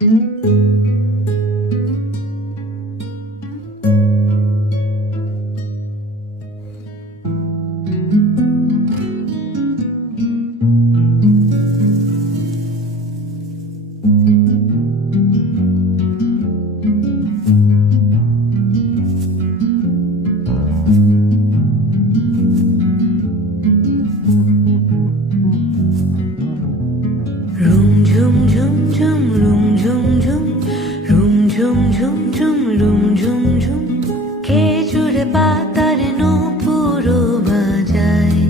Room zoom zoom zoom, room zoom zoom, room zoom zoom zoom, room zoom zoom. খেজুর পাতার নূপুরও বাজায়,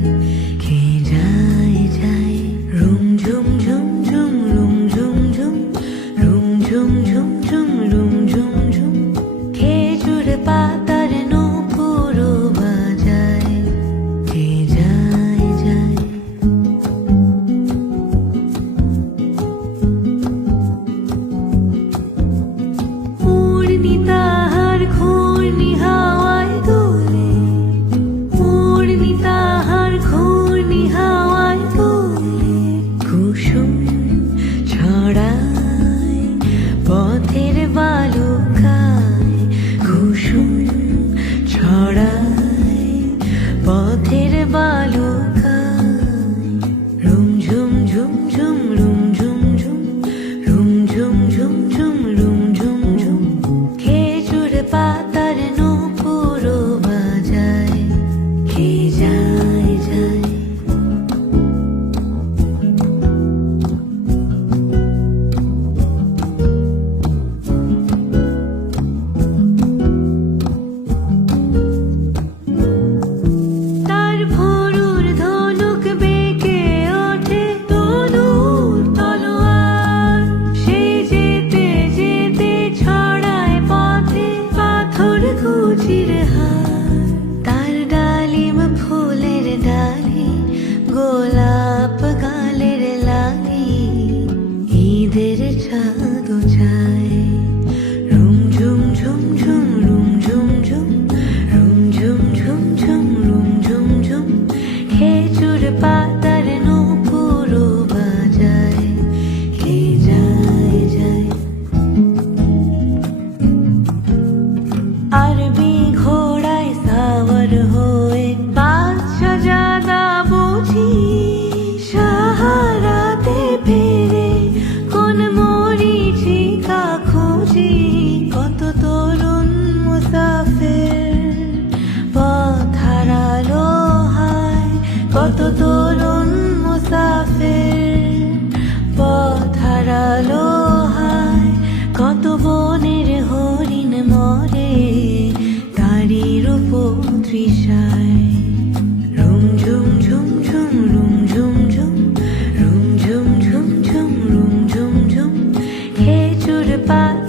কে যায় যায়। রুম ঝুম ঝুম ঝুম, রুম ঝুম ঝুম, room ঝুম ঝুম ঝুম, room ঝুম ঝুম। খেজুর পাতার নূপুরও বাজায়, কে যায় যায়। তাহার ঘূর্ণি হাওয়ায় দোলে, উড়নি তাহার ঘূর্ণি হাওয়ায় দোলে। কুসুম ছড়ায় পথের বালুকায়, কুসুম ছড়ায় পথের বালুকায়। রুম ঝুম ঝুম ঝুম, রুম ঝুম ঝুম, রুম ঝুম ঝুম ঝুম, রুম ঝুম ঝুম। খেজুর পাতার নূপুরও বাজায়, কে যায় যায়। তার ভোরুর ধনুক বেঁকে ওঠে তনুর তলোয়ার, সে যেতে যেতে ছড়ায় পথে পাথর কুচির হার। তার ডালিম ফুলের ডালি, গোলাপ গালের লালি, ঈদের চাঁদ চায়। রুম ঝুম ঝুম ঝুম, রুম ঝুম ঝুম, রুম ঝুম ঝুম ঝুম, রুম ঝুম ঝুম। খেজুর পাতার নূপুরও বাজায়, কে যায় যায়। আরবি ঘোড়ায় সাওয়ার হয়ে বাদশা জাদা বুঝি সাহারাতে ফেরে, কোন মরীচিকা খুঁজি। কত তরুণ মুসাফির পথ হারালো হায়, কত তরুণ মুসাফির পথ হারালো হায়। কত বনের হরিণ মরে তারই রূপ তৃষায়। রুম ঝুম ঝুম ঝুম, রুম ঝুম ঝুম, রুম ঝুম ঝুম ঝুম, রুম ঝুম ঝুম। খেজুর পাতা